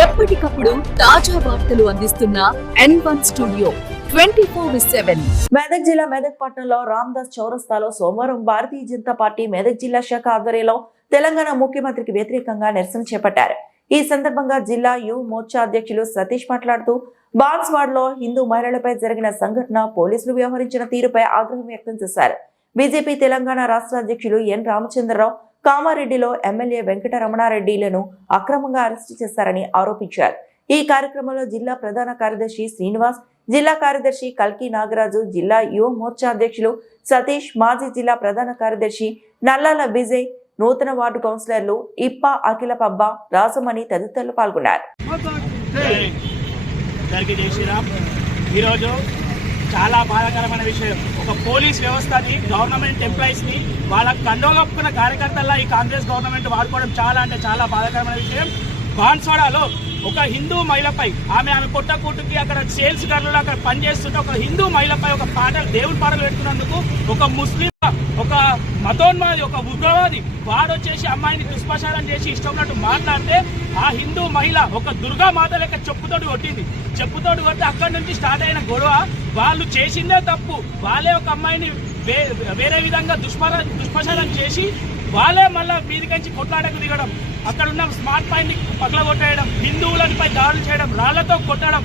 ఎప్పటికప్పుడు తాజా వార్తలు అందిస్తున్న N1 స్టూడియో 24/7. మెదక్ జిల్లా మెదక్ పట్టణంలో రామదాస్ చౌరస్తాలో సోమవారం భారతీయ జనతా పార్టీ మెదక్ జిల్లా శాఖ ఆధ్వర్యంలో తెలంగాణ ముఖ్యమంత్రికి వ్యతిరేకంగా నిరసన చేపట్టారు. ఈ సందర్భంగా జిల్లా యువ మోర్చా అధ్యక్షులు సతీష్ మాట్లాడుతూ బాన్స్వాడలో హిందూ మహిళలపై జరిగిన సంఘటన పోలీసులు వ్యవహరించిన తీరుపై ఆగ్రహం వ్యక్తం చేశారు. బీజేపీ తెలంగాణ రాష్ట్ర అధ్యక్షులు ఎన్ రామచంద్రరావు కామారెడ్డిలో ఎమ్మెల్యే వెంకటరమణారెడ్డిలను అక్రమంగా అరెస్టు చేశారని ఆరోపించారు. ఈ కార్యక్రమంలో జిల్లా ప్రధాన కార్యదర్శి శ్రీనివాస్, జిల్లా కార్యదర్శి కల్కి నాగరాజు, జిల్లా యువ మోర్చా అధ్యక్షులు సతీష్, మాజీ జిల్లా ప్రధాన కార్యదర్శి నల్లాల విజయ్, నూతన వార్డు కౌన్సిలర్లు ఇప్ప, అఖిల పబ్బ, రాసమణి తదితరులు పాల్గొన్నారు. చాలా బాధాకరమైన విషయం. ఒక పోలీస్ వ్యవస్థని, గవర్నమెంట్ ఎంప్లాయీస్ ని వాళ్ళ కండోగొప్పుకున్న కార్యకర్తల్లా ఈ కాంగ్రెస్ గవర్నమెంట్ వాడుకోవడం చాలా బాధాకరమైన విషయం. బాన్స్వాడలో ఒక హిందూ మహిళపై ఆమె కొట్టకూటుకి అక్కడ సేల్స్ గర్లు అక్కడ పనిచేస్తుంటే ఒక హిందూ మహిళపై ఒక దేవుడి పాటలు పెట్టుకున్నందుకు ఒక ముస్లిం, ఒక మతోన్మాది, ఒక ఉగ్రవాది వాడొచ్చేసి అమ్మాయిని దుష్ప్రచారం చేసి ఇష్టం మాట్లాడితే ఆ హిందూ మహిళ ఒక దుర్గా మాత లెక్క చెప్పుతోటి కొట్టింది. చెప్పుతోటి కొట్టి అక్కడి నుంచి స్టార్ట్ అయిన గొడవ, వాళ్ళు చేసిందే తప్పు, వాళ్ళే ఒక అమ్మాయిని వేరే విధంగా దుష్ప్రచారం చేసి వాళ్ళే మళ్ళా మీదికంచి కొట్లాడకు దిగడం, అక్కడ ఉన్న స్మార్ట్ పాయింట్ పగలగొట్టేయడం, హిందువులపై దాడులు చేయడం, రాళ్లతో కొట్టడం,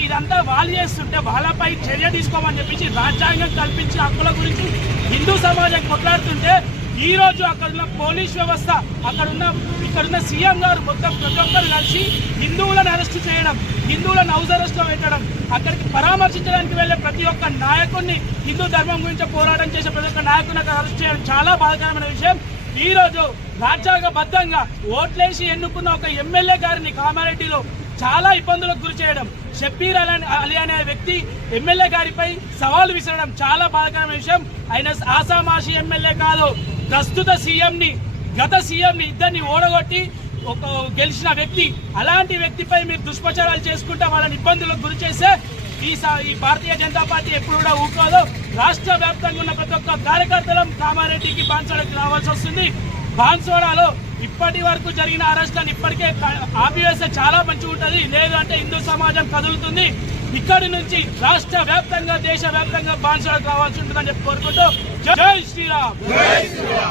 ఇదంతా వాళ్ళు చేస్తుంటే వాళ్ళపై చర్య తీసుకోమని చెప్పేసి రాజ్యాంగం కల్పించి హక్కుల గురించి హిందూ సమాజం కొట్లాడుతుంటే ఈ రోజు అక్కడున్న పోలీస్ వ్యవస్థ, ఇక్కడున్న సీఎం గారు మొత్తం ప్రతి ఒక్కరు కలిసి హిందువులను అరెస్ట్ చేయడం, హిందువులను హౌస్ అరెస్ట్ లో పెట్టడం, అక్కడికి పరామర్శించడానికి వెళ్లే ప్రతి ఒక్క నాయకుడిని, హిందూ ధర్మం గురించి పోరాటం చేసే ప్రతి ఒక్క నాయకుడిని అరెస్ట్ చేయడం చాలా బాధాకరమైన విషయం. ఈ రోజు రాజ్యాంగబద్ధంగా ఓట్లేసి ఎన్నుకున్న ఒక ఎమ్మెల్యే గారిని కామారెడ్డిలో చాలా ఇబ్బందులకు గురి చేయడం, షబ్బీర్ అలీ అనే వ్యక్తి ఎమ్మెల్యే గారిపై సవాలు విసరడం చాలా బాధాకరమైన విషయం. ఆయన ఆసామాషి ఎమ్మెల్యే కాదు, ప్రస్తుత సీఎంని, గత సీఎంని ఇద్దరిని ఓడగొట్టి ఒక గెలిచిన వ్యక్తి. అలాంటి వ్యక్తిపై మీరు దుష్ప్రచారాలు చేసుకుంటే వాళ్ళని ఇబ్బందులకు గురి చేస్తే ఈ భారతీయ జనతా పార్టీ ఎప్పుడు కూడా ఊరుకోదు. రాష్ట్ర వ్యాప్తంగా ఉన్న ప్రతి ఒక్క కార్యకర్తలం కామారెడ్డికి, బాన్స్వాడకి రావాల్సి వస్తుంది. బాన్స్వాడలో ఇప్పటి వరకు జరిగిన అరెస్టులను ఇప్పటికే ఆపివేస్తే చాలా మంచిగా ఉంటుంది. లేదు అంటే హిందూ సమాజం కదులుతుంది. ఇక్కడి నుంచి రాష్ట్ర వ్యాప్తంగా, దేశ వ్యాప్తంగా బాన్స్వాడకు రావాల్సి ఉంటుందని చెప్పి కోరుకుంటూ జై శ్రీరామ్.